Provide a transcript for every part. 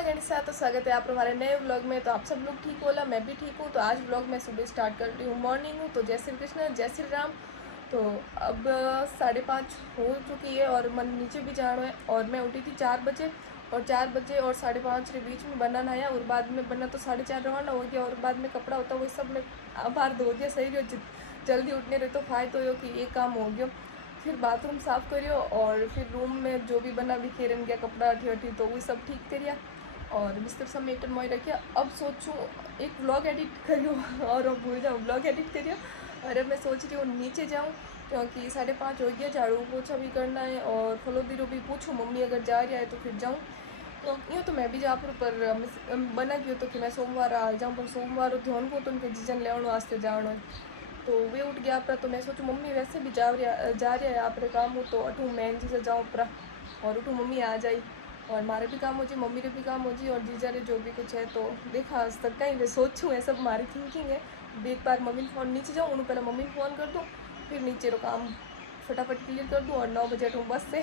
My गणिसा, तो स्वागत है आप हमारे नए व्लॉग में। तो आप सब लोग ठीक होला, मैं भी ठीक हूँ। तो आज व्लॉग मैं सुबह स्टार्ट कर रही हूँ, मॉर्निंग हूँ। तो जय श्री कृष्ण, जय श्री राम। तो अब 5:30 हो चुकी है और मन नीचे भी जाना है। और मैं उठी थी 4 बजे, और 4 बजे और 5:30 के बीच में बना नहाया, और बाद में बना तो 4:30 रवाना हो गया। और बाद में कपड़ा होता वो सब में बाहर धो दिया। सही रहो, जल्दी उठने रहे तो फायदो हो कि ये काम हो गया। फिर बाथरूम साफ़ करियो, और फिर रूम में जो भी बना बिखेरन गया कपड़ा अठी अठी, तो वो सब ठीक करिया और बिस्तर समेट मोई रखिया। अब सोचूँ एक व्लॉग एडिट करियो और भूल जाऊँ व्लॉग एडिट करियो। और अब मैं सोच रही हूँ नीचे जाऊँ, क्योंकि 5:30 हो गया, झाड़ू पोछा भी करना है। और फलोदीरो भी पूछूँ मम्मी अगर जा रहा है तो फिर जाऊँ। तो यूँ तो मैं भी जा पर बना गयो तो कि मैं सोमवार आ जाऊँ, पर सोमवार ध्यान को तो उनके जीजन ले वास्ते जाना है। तो वे उठ गया अपना, तो मैं सोचूँ मम्मी वैसे भी जा रहा है आप रे काम हो, तो अठू मैं जी से जाऊँ अपना, और उठू मम्मी आ जाई और मारे भी काम हो जी, मम्मी रे भी काम हो जी, और जीजा रे जो भी कुछ है। तो देखा आज तक कहीं मैं सोचूँ, ये सब हमारी थिंकिंग है। एक बार मम्मी फ़ोन नीचे जाऊँ, उन्होंने पहले मम्मी फ़ोन कर दूँ, फिर नीचे रो काम फटाफट क्लियर कर दूँ और 9 बजे अठू बस से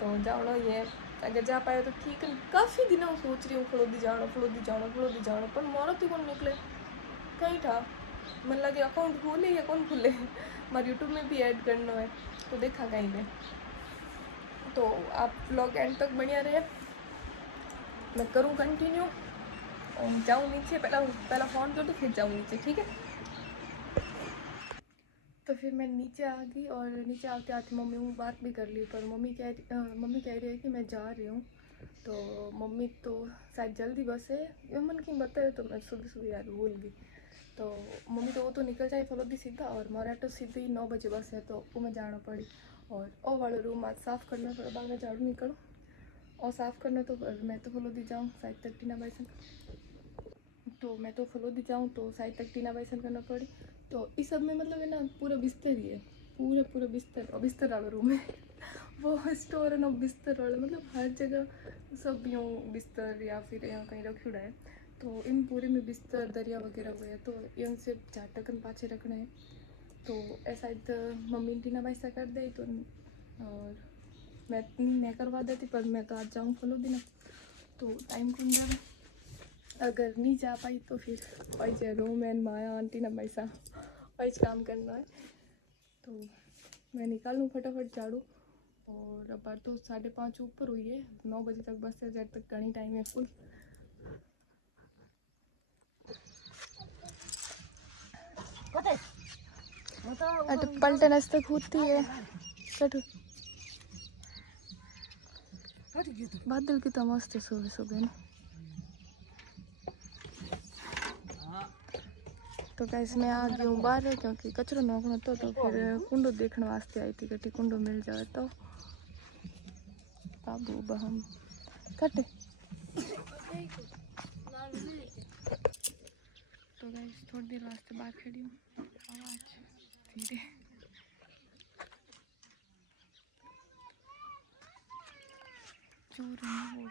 तो जाओ ये। अगर जा पाए तो ठीक है। काफ़ी दिनों सोच रही हूँ फलोदी जानो, पर मोरो तो कौन निकले कहीं था। मन लगे अकाउंट खोले या कौन खुले हमारे यूट्यूब में भी ऐड करना है, तो देखा कहीं में। तो आप व्लॉग एंड तक बढ़िया रहे, मैं करूँ कंटिन्यू और जाऊँ नीचे। पहला फ़ोन कर दो फिर जाऊँ नीचे, ठीक है। तो फिर मैं नीचे आ गई, और नीचे आते आते मम्मी को बात भी कर ली, पर मम्मी कह रही है कि मैं जा रही हूँ। तो मम्मी तो शायद जल्दी बस है, ये मन की बताए तो मैं सुबह सुबह यार भूल गई। तो मम्मी तो वो तो निकल जाए फलोदी सीधा, और मारा तो सीधी 9 बजे बस है, तो वो मैं जाना पड़ी। और ओ वाला रूम आज साफ़ करना पड़ा, बाद में झाड़ू निकलो और साफ़ करना। तो मैं तो फलोदी जाऊँ शायद तक टीना बाइसन, तो मैं तो फलोदी जाऊँ तो शायद तक टीना बाइसन करना पड़ी। तो इस सब में मतलब है ना, पूरा बिस्तर ही है, पूरा बिस्तर, और बिस्तर वाला रूम है वो स्टोर है ना, बिस्तर वाला मतलब हर जगह सब यूँ बिस्तर या फिर यहाँ कहीं रखा है। तो इन पूरे में बिस्तर दरिया वगैरह हुए हैं, तो इन से झाटकन पाछे रखना है। तो ऐसा मम्मी टीना बाइसा कर दे तो, और मैं करवा देती, पर मैं तो आज जाऊँ फलोदी ना, तो टाइम कौन जाए। अगर नहीं जा पाई तो फिर वही रूम एंड माया आंटी ना पैसा वही काम करना है। तो मैं निकालूँ फटाफट झाड़ू। और अब तो 5:30 ऊपर हुई है, 9 बजे तक बस से जब तक घनी टाइम है फुल। पलटन तक होती है बादल की तो मस्त है सुबह सुबह ना। तो गाइस मैं आ गई हूँ बाहर, क्योंकि कचरो नोकना तो फिर कुंडो देखने वास्ते आई थी, कटी कुंडो मिल जाए तो बाबू बहम कटे। तो गाइस थोड़ी देर वास्ते बाहर खड़ी हूँ, आवाज धीरे। चोर नहीं वो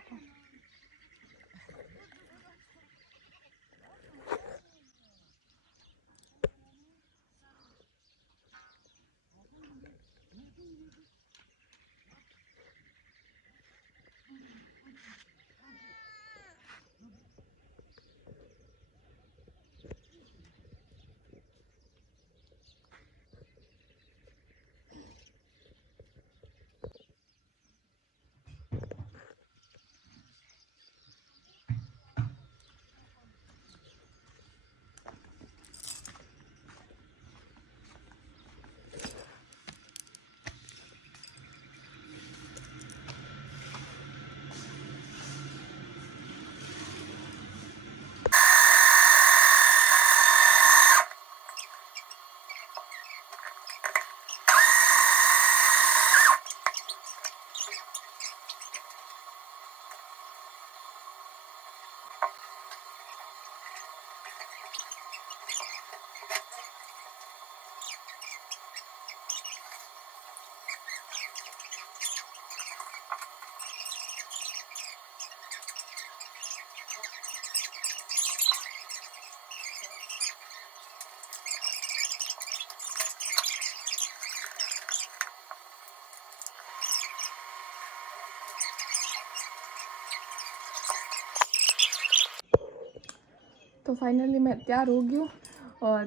तो फाइनली मैं तैयार हो गई हूँ और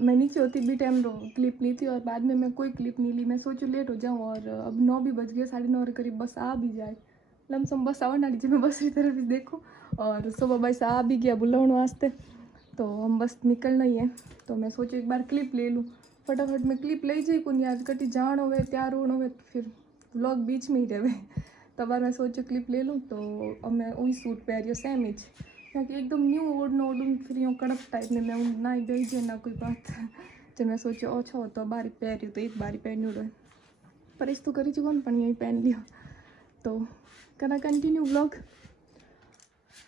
मैं नीचे होती भी टाइम क्लिप ली थी और बाद में मैं कोई क्लिप नहीं ली। मैं सोचूं लेट हो जाऊँ और अब 9 भी बज गए, 9:30 के करीब बस आ भी जाए। लमसम बस आवन वाली जी, मैं बस की तरफ देखूँ और सुबह बस आ भी गया बुलाने वास्ते, तो हम बस निकलना ही है। तो मैं सोचूं एक बार क्लिप ले लूँ, फटाफट में क्लिप ले जाई को यार कटी जान हो तैयार होना हो फिर व्लॉग बीच में ही रहे। तो बार मैं सोचूं क्लिप ले लूँ। तो अब मैं वही सूट पहन रही हूँ सेम ही, क्योंकि एकदम न्यू ओढ़ूँ फिर यूँ कड़क टाइप में मैं ना ही भेजे ना कोई बात। जब मैं सोचो अच्छा हो तो बारी पहन रही हूँ तो एक बारी पहन रही पर इस तो करी चुका पड़ी यही पहन लिया। तो करना कंटिन्यू व्लॉग।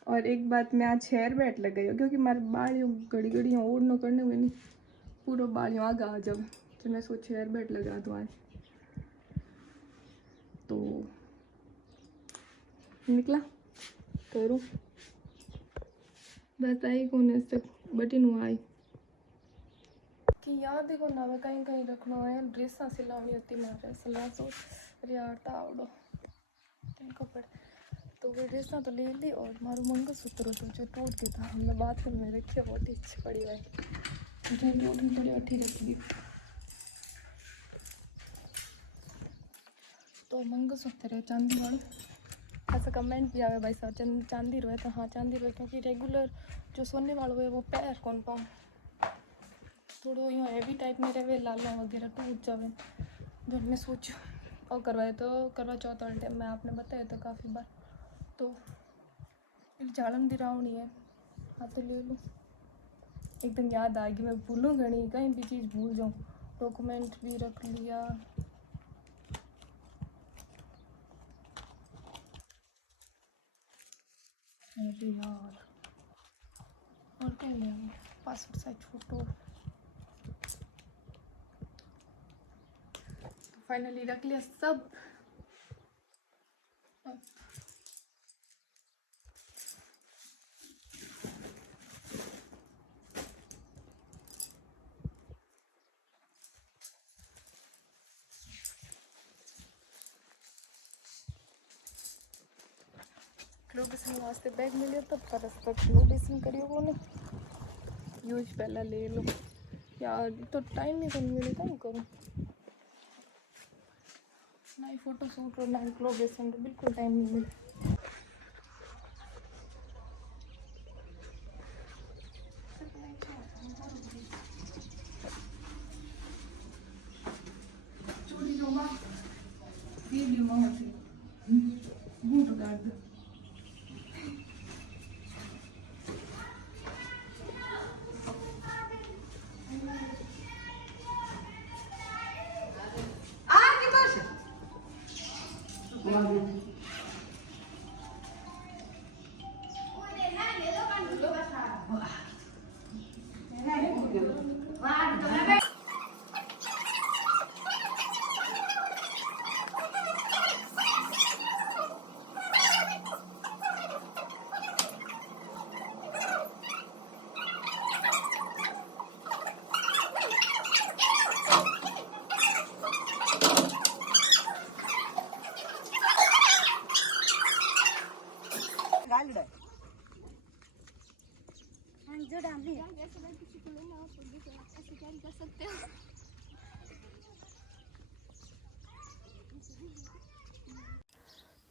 और एक बात, मैं आज हेयर बैंड लगाई हो क्योंकि मेरे बाल घड़ी घड़ी ओढ़ना करने में नहीं पूरा बाल आगे आ जब, तो मैं सोच हेयर बैंड लगा दूँ आज। तो निकला करूँ बस आई कौन तक बटिन आई कि याद देखो ना मैं कहीं कहीं रखना है। ड्रेसा सिलानी होती मारे सलाह सो अरे यार तावड़ो कपड़े तो वो ड्रेसा तो ले ली और मारो मंगलसूत्र तो जो टूट गया था हमने बाथरूम में रखी है, बहुत ही अच्छी पड़ी है जो टूट पड़ी अठी रखी दी। तो मंगलसूत्र है चांदी वाला, ऐसा कमेंट भी आवे भाई साहब चांदी रहे तो हाँ चांदी रहे, क्योंकि रेगुलर जो सोने वालों है वो पैर कौन पाऊँ थोड़ो यूँ हैवी टाइप में रहे, लाला वगैरह टूट जावे। जब मैं सोचूँ और करवाए तो करवा चौथ वाले टाइम में आपने बताया तो काफ़ी बार, तो झाड़न भी रावणी है हाँ तो ले लूँ। एकदम याद आ गई, मैं भूलूँ घनी कहीं भी चीज़ भूल जाऊँ। डॉक्यूमेंट भी रख लिया। अरे यार और क्या लिया पासपोर्ट साइज फोटो। फाइनली रख लिया सब। ग्लोबेशन वास्ते बैग मिले तो परस तक ग्लोबेशन करियो को नहीं यूज पहला ले लो यार, तो टाइम ही कौन मिले क्या करूँ ना ही फोटो शूट और ना ही ग्लोबेशन, तो बिल्कुल टाइम नहीं मिले।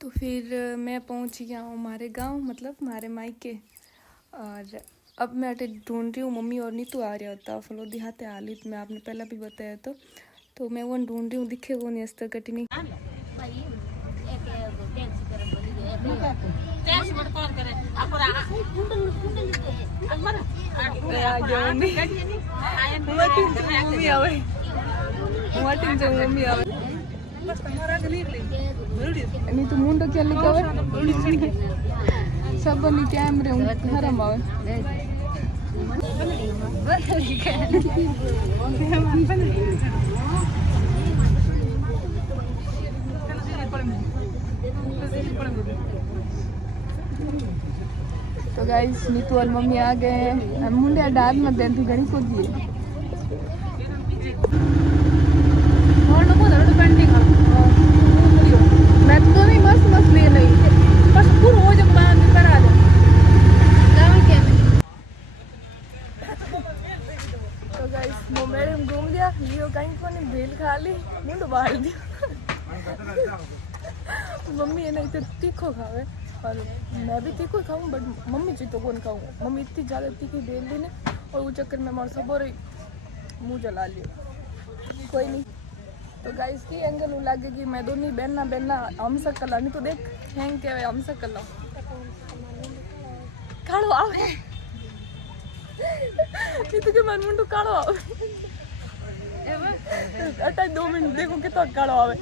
तो फिर मैं पहुंच गया हूँ हमारे गांव, मतलब हमारे मायके। और अब मैं ढूंढ रही हूँ, मम्मी और नीतू आ रहा होता फलो दिहाते हाली, मैं आपने पहला भी बताया तो मैं वो ढूंढ रही हूँ, दिखे वो नहीं अस्तर कटनी। नहीं तो मुंडो क्या लिखा है सब नहीं कैमरे हरम आवे तो गाइस नीतू और मम्मी आ गए हैं। मुंडे डाल मत दे तू घनी को दिए मैं तो नहीं मस्त मस्त ले नहीं बस पूरा हो जब बाहर निकल आ जा बाल दिया। मम्मी है ना इतने तीखो खावे और मैं भी तीखो खाऊँ, बट मम्मी जी तो कौन खाऊँ। मम्मी इतनी ज़्यादा तीखी दे दी ने और वो चक्कर में मार सब और मुँह जला लियो। कोई नहीं। तो गाइस की एंगल लगे कि मैं दोनों बहना हम सकल नहीं तो देख हैंग के हम सकल कालो आवे इतने के मन मुंडू कालो आवे अटा 2 मिनट देखो कितना कालो आवे।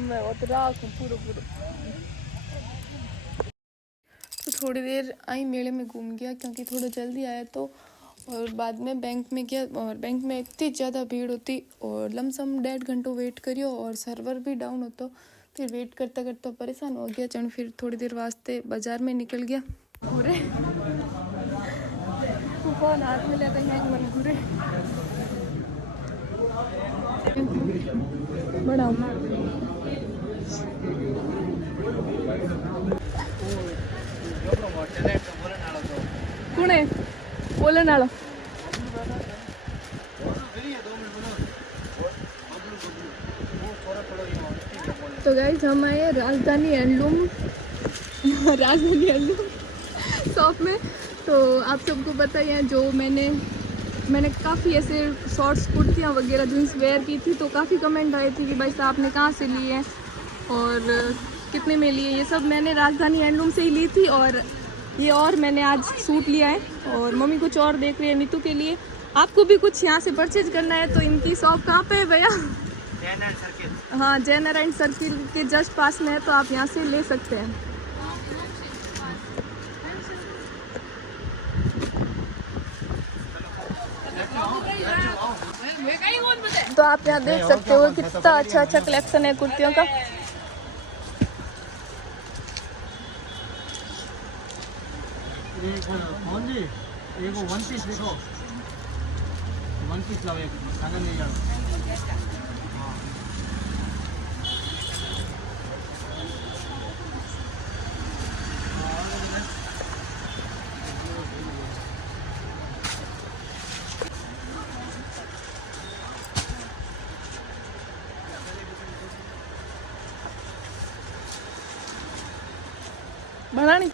मैं उतरा पूरा तो थोड़ी देर आई मेले में घूम गया क्योंकि थोड़ा जल्दी आया तो, और बाद में बैंक में गया और बैंक में इतनी ज़्यादा भीड़ होती और लमसम 1.5 घंटों वेट करियो और सर्वर भी डाउन होता। फिर वेट करते करते परेशान हो गया चण फिर थोड़ी देर वास्ते बाजार में निकल गया। घूरे फोन हाथ में लेकर हैंग मन घूरे बड़ा कौन है बोलन वाला। तो गाइस हम आए राजधानी हैंडलूम शॉप में। तो आप सबको पता ही है जो मैंने काफ़ी ऐसे शॉर्ट्स कुर्तियाँ वगैरह जींस वेयर की थी तो काफ़ी कमेंट आए थे कि भाई साहब आपने कहाँ से लिए हैं और कितने में लिए। ये सब मैंने राजधानी हैंडलूम से ही ली थी और ये और मैंने आज सूट लिया है और मम्मी कुछ और देख रही है नीतू के लिए। आपको भी कुछ यहाँ से परचेज करना है तो इनकी शॉप कहाँ पे है भैया? हाँ जय नारायण सर्किल के जस्ट पास में है तो आप यहाँ से ले सकते हैं। तो आप यहाँ देख सकते हो कितना अच्छा कलेक्शन है कुर्तियों का। एक वन पीस देखो, वन पीस लाओ एक सागर नहीं जाओ। बनानी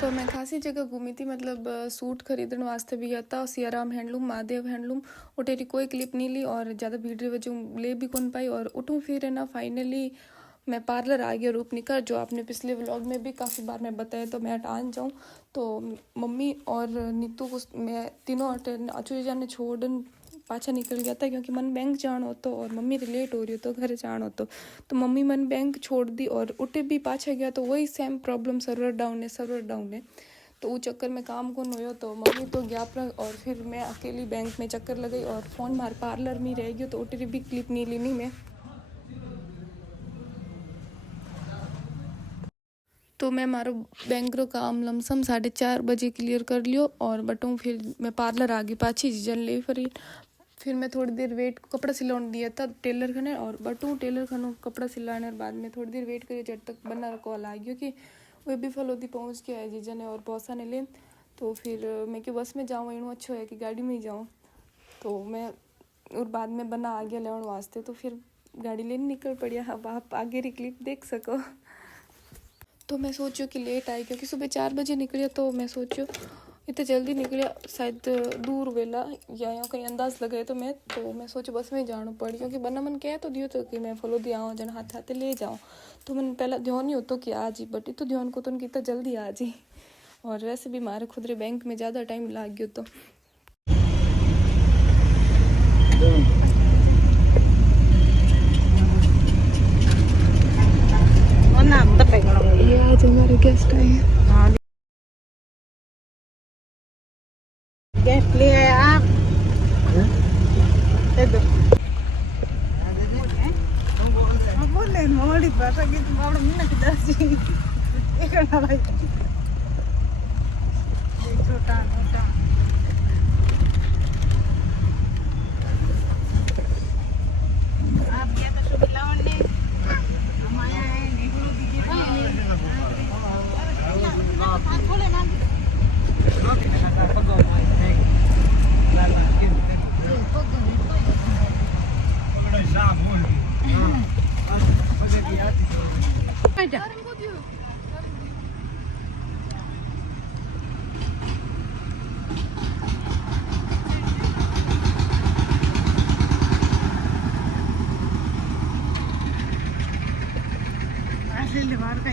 तो मैं खासी जगह घूमी थी, मतलब सूट खरीदने वास्ते भी गया था। सियाराम हैंडलूम, महादेव हैंडलूम, उठेरी कोई क्लिप नहीं ली और ज़्यादा भीड़ की वजह ले भी कौन पाई। और उठूँ फिर है ना फाइनली मैं पार्लर आ गया रूपनिकर, जो आपने पिछले व्लॉग में भी काफ़ी बार मैं बताया। तो मैं हटान जाऊँ तो मम्मी और नीतू को मैं तीनों अचूरी जाने छोड़न पाछा निकल गया था क्योंकि मन बैंक जान हो तो और मम्मी लेट हो रही हो तो घर जान हो तो मम्मी मन बैंक छोड़ दी और उठे भी पाछा गया तो वही सेम प्रॉब्लम सर्वर डाउन है। तो वो चक्कर में काम कौन हो तो मम्मी तो गया और फिर मैं अकेली बैंक में चक्कर लगाई और फ़ोन मार पार्लर में रह गई तो उठे भी क्लिप नहीं लेनी मैं। तो मैं मारो बैंक रो काम लमसम 4:30 बजे क्लियर कर लियो और बटूँ फिर मैं पार्लर आ गई पाछी जन ले फिर मैं थोड़ी देर वेट कपड़ा सिलाने दिया था टेलर खाने और बटू टेलर खानों कपड़ा सिलाने और बाद में थोड़ी देर वेट करिए जब तक बना कॉल आ गया कि वो भी फलोदी पहुंच गया है जीजा ने और बॉसा ने लेन। तो फिर मैं क्यों बस में जाऊँ इनू अच्छा है कि गाड़ी में ही जाऊँ। तो मैं और बाद में बना आ गया लेने वास्ते तो फिर गाड़ी लेने निकल पड़िया। अब आप आगे री क्लिप देख सको। तो मैं सोचो कि लेट आई क्योंकि सुबह 4 बजे निकलिया तो मैं सोचो इतने जल्दी निकलिया शायद दूर वेला या यहाँ कहीं अंदाज लगे तो मैं सोचो बस में जाना पड़ी क्योंकि बना मन कह तो दियो तो कि मैं फॉलो दिया आऊँ जन हाथ हाथे ले जाऊँ। तो मैंने पहला ध्यान नहीं होता कि आज ही बट तो ध्यान को तो कितना जल्दी आज ही और वैसे भी हमारे खुद रे बैंक में ज़्यादा टाइम लग गया तो ये आज हमारे गेस्ट आए हैं। गेस्ट ले आए आप बोले मोड़ी भाषा की बाबड़ मुन्ना की दासी एक ना भाई छोटा मोटा आप क्या तो सुबिलावन ने हम आया है नेहरू दीजिए થોડે માંગી बाहर का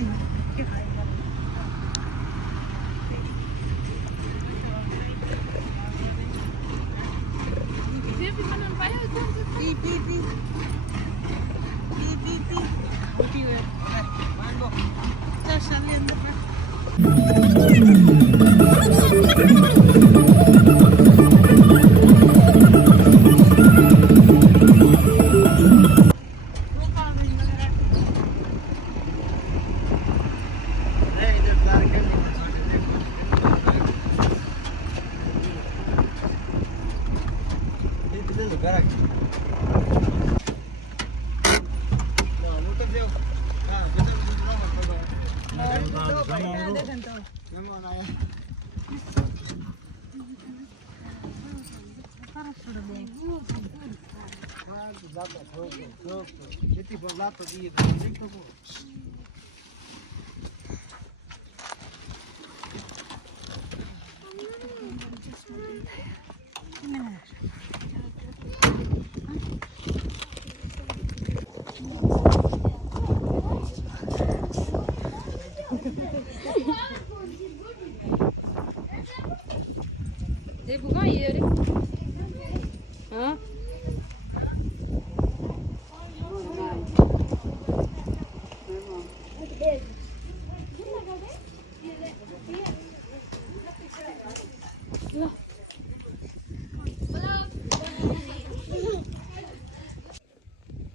देखो कहाँ ये अरे हाँ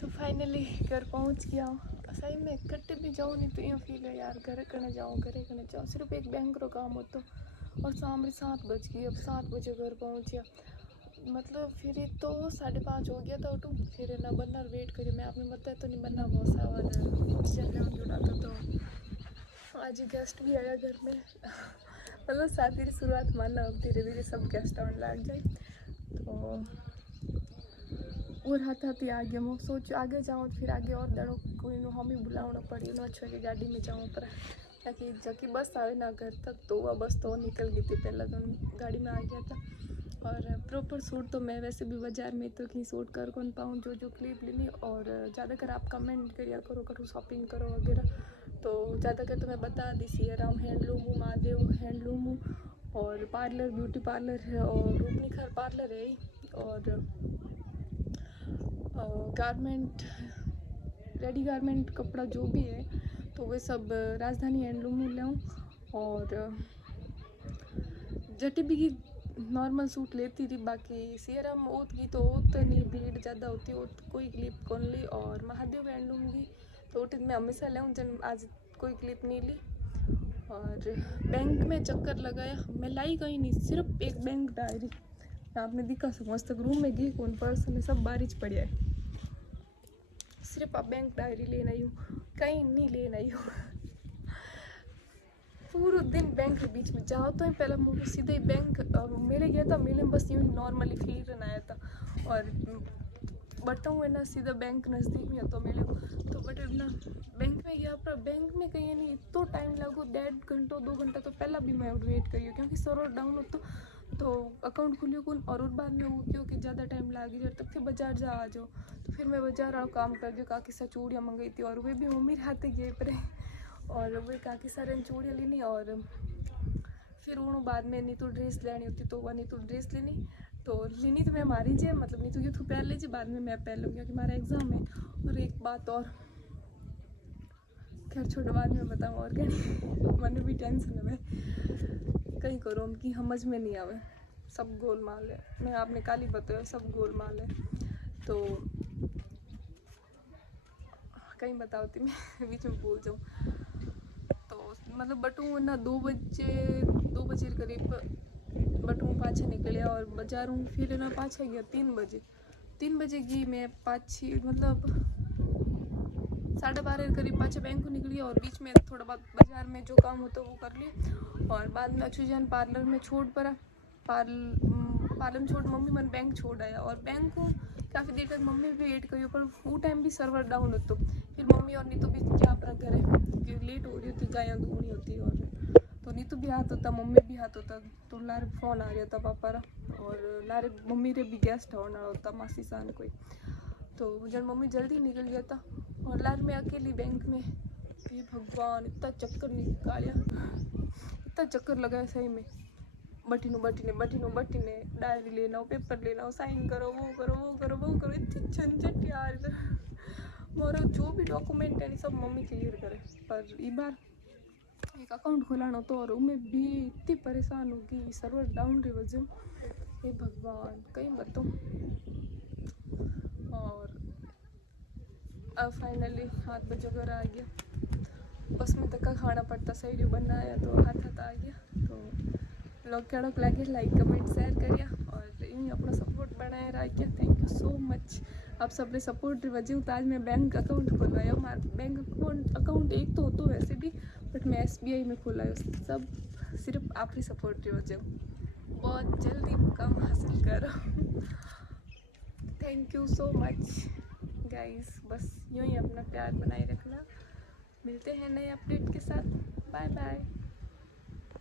तो फाइनली घर पहुंच गया हूँ। सही में कट्टे भी जाऊँ नहीं तो यूँ फील है यार घरे करने जाऊँ सिर्फ एक बैंक रो काम हो तो और शाम 7 बज गई। अब 7 बजे घर पहुँच गया मतलब फिर तो 5:30 हो गया था उठूँ फिर ना बनना वेट करी मैं आपने बताया तो नहीं बनना बहुत सारा जुड़ा था। तो आज गेस्ट भी आया घर में मतलब शादी की शुरुआत मानना अब धीरे धीरे सब गेस्ट आने लग जाए। तो और हाथी आ गया मैं सोच आगे जाऊँ फिर आगे और दड़ो कोई हम ही बुलाना पड़ी ना अच्छा की गाड़ी में जाऊँ पर ताकि जबकि बस आवे ना घर तक तो वह बस तो निकल गई थी पहला तो गाड़ी में आ गया था। और प्रॉपर सूट तो मैं वैसे भी बाजार में तो कहीं सूट कर कौन पाऊँ जो क्लिप लेनी और ज़्यादातर आप कमेंट करिए करो करो शॉपिंग करो वगैरह। तो ज़्यादातर तो मैं बता दी सियाराम हैंडलूम हूँ महादेव हैंडलूम हूँ और पार्लर ब्यूटी पार्लर है और रूपनिखर पार्लर है और गारमेंट रेडी गारमेंट कपड़ा जो भी है तो वे सब राजधानी हैंडलूम में लाऊँ और जटीबी की नॉर्मल सूट लेती थी बाकी सियाराम ओत की तो ओत नहीं भीड़ ज़्यादा होती ओत कोई क्लिप कौन ली और महादेव हैंडलूम की तो ओट मैं हमेशा लाऊँ जन आज कोई क्लिप नहीं ली। और बैंक में चक्कर लगाया मैं लाई गई नहीं सिर्फ एक बैंक डायरी आपने दिखा सकूँ तक रूम में गई कौन पर्स में सब बारिश पड़ा है सिर्फ आप बैंक डायरी लेना ही हूँ कहीं नहीं लेना ही हूँ। पूरा दिन बैंक के बीच में जाओ तो पहले मुझे सीधा ही बैंक मेले गया था मेले में बस यूँ नॉर्मली फिर आया था और बताऊँ है ना सीधा बैंक नज़दीक में तो मेले तो बट ना बैंक में गया पर बैंक में कहीं नहीं इतना टाइम लगो 1.5 घंटा 2 घंटा तो पहला भी मैं वेट करी क्योंकि सर्वर डाउन हो तो अकाउंट खुलियो कौन और बाद में वो क्योंकि ज़्यादा टाइम लगी जाए तब फिर बाजार जा आ जाओ तो फिर मैं बाजार आओ काम कर जो काफ़ी सा चूड़ियाँ मंगाई थी और वे भी मम्मी हाथे गए पर और वे काफ़ी सारे चूड़ियाँ लेनी और फिर वो बाद में नहीं तो ड्रेस लेनी होती तो वह नहीं तो ड्रेस लेनी तो मैं मारी जे मतलब नहीं तो ये तो पहन लीजिए बाद में मैं पहन लूँगी क्योंकि हमारा एग्ज़ाम है। और एक बात और खैर छोटे बाद में बताऊँ और क्या मन भी टेंशन है मैं कहीं करो उनकी समझ में नहीं आवे सब गोलमाल है मैं आपने कल ही बताया सब गोलमाल है तो कहीं बताती मैं बीच में भूल जाऊँ तो मतलब बटू ना 2 बजे करीब बटू पाछा निकलिया और बाजारों फिर ना पाछा गया 3 बजे गई मैं 5-6 मतलब 12:30 के करीब पाछे बैंक को निकली और बीच में थोड़ा बहुत बाजार में जो काम होता वो कर लिए और बाद में अक्षुजन पार्लर में छोड़ पड़ा। पार्लर में छोड़ मम्मी मन बैंक छोड़ आया और बैंक को काफ़ी देर तक मम्मी भी वेट करी पर वो टाइम भी सर्वर डाउन होतो। फिर मम्मी और नीतू भी क्या अपना घर है लेट हो रही होती गायें दूनी होती और तो नीतू भी हाथ होता मम्मी भी हाथ होता तो लारे फोन आ रहा था पापा रा और लारे मम्मी रे भी गेस्ट होना होता मासी सान कोई तो जब मम्मी जल्दी निकल गया था और लार में अकेली बैंक में ये भगवान इतना चक्कर निकालिया इतना चक्कर लगाया सही में बटीने डायरी लेना हो पेपर लेना हो साइन करो वो करो इतनी झंझट यार मोर जो भी डॉक्यूमेंट है सब मम्मी क्लियर करे पर ई बार एक अकाउंट खोलाना तो और उनमें भी इतनी परेशान होगी सर्वर डाउन रे वजह हे भगवान कहीं मत और अब फाइनली 7 बजे घर आ गया बस में तक खाना पड़ता सही बनाया तो हाथ आ गया तो लोग क्या लगे लाइक कमेंट शेयर करिए और यूँ अपना सपोर्ट बनाए रखिए। थैंक यू सो मच आप सबने सपोर्ट वजह तो आज मैं बैंक अकाउंट खोलवाया हमारा बैंक अकाउंट एक तो होता वैसे भी बट मैं SBI में खोला सब सिर्फ आपकी सपोर्ट की वजह बहुत जल्दी मुकाम हासिल करो। Thank you so much guys बस यूँ ही अपना प्यार बनाए रखना मिलते हैं नए अपडेट के साथ बाय बाय।